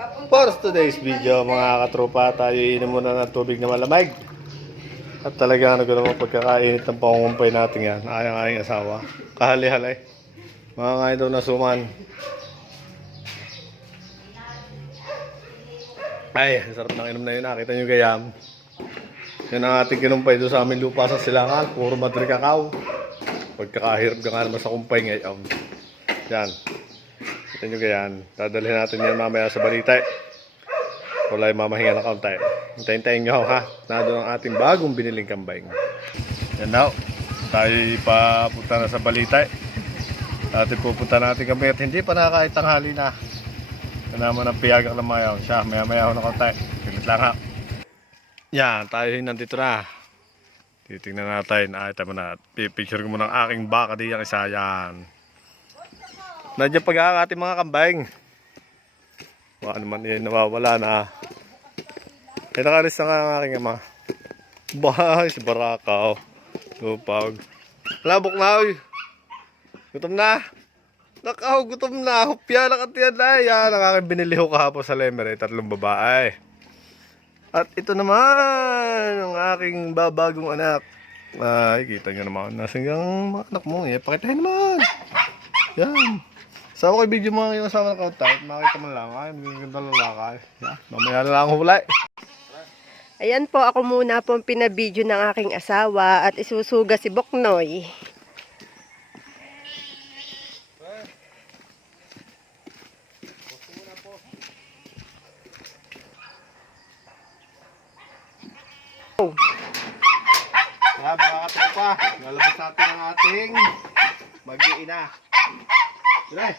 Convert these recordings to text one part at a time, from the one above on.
For today's video mga katropa, tayo iinom muna ng tubig na malamig. At talaga ano ko naman pagkakainit ng pangungumpay natin yan. Ayang aking asawa. Kahali-halay. Mga ngayon daw na suman. Ay, sarap ng inom na yun. Nakita nyo gayam. Yan ang ating kinumpay doon sa aming lupa sa Silangan. Puro Madre Cacao. Pagkakahirap ka nga naman sa kumpay ngayon. Yan. Kita nyo ganyan. Dadalhin natin yan mamaya sa balita. Wala yung mamahinga ng kaunti. Hintayin nyo ha. Nado ang ating bagong biniling kambing. Yan daw. Tayo ipapunta na sa balita. Dati pupunta natin kami at hindi pa nakakait tanghali na. Yan naman ang piyagak ng mayaw. Siya, maya-maya ako ng kaunti. Pilit lang ha. Yan, tayo nandito na. Titingnan natin. Ay, tama na. Pipicture ko muna ang aking baka di ang isa. Yan. Nandiyan pag-aakating mga kambing. Baka naman yun nawawala na. Ay nakalis na nga ang aking ama. Bahay si Barakaw. Lupag. Labok na oy. Gutom na. Nakaw, gutom na. Hupya na katiyan na. Yan ang aking binili ko kahapon sa Lemery. 3 babae. At ito naman ang aking babagong anak. Ay, kita nyo naman. Nasanggang mga anak mo. Pakitahin naman. Yan. Sama ko yung video mga yung asawa ng kaunti. Makita mo lang. Ay, magiganda lalakay. Mamaya na lang ako hulay. Ayan po, ako muna po ang pinabidyo ng aking asawa at isusuga si Boknoy. Kaya mga katropa, nalabas natin ang ating mag-iina. Dre!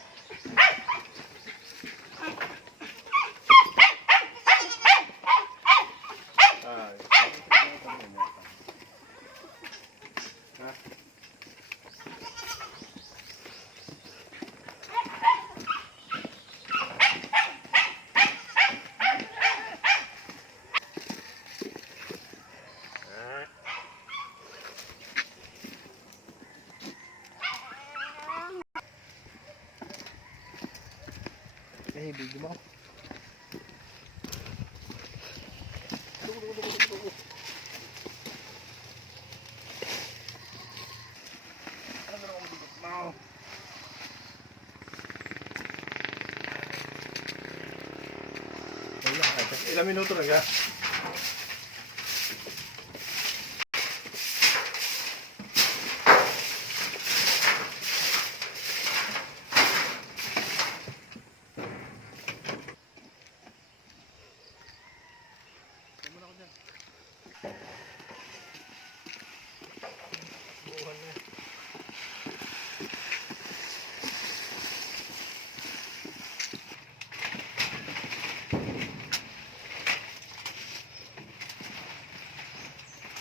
Eh, bigyan mo. Ilang minuto lang ya?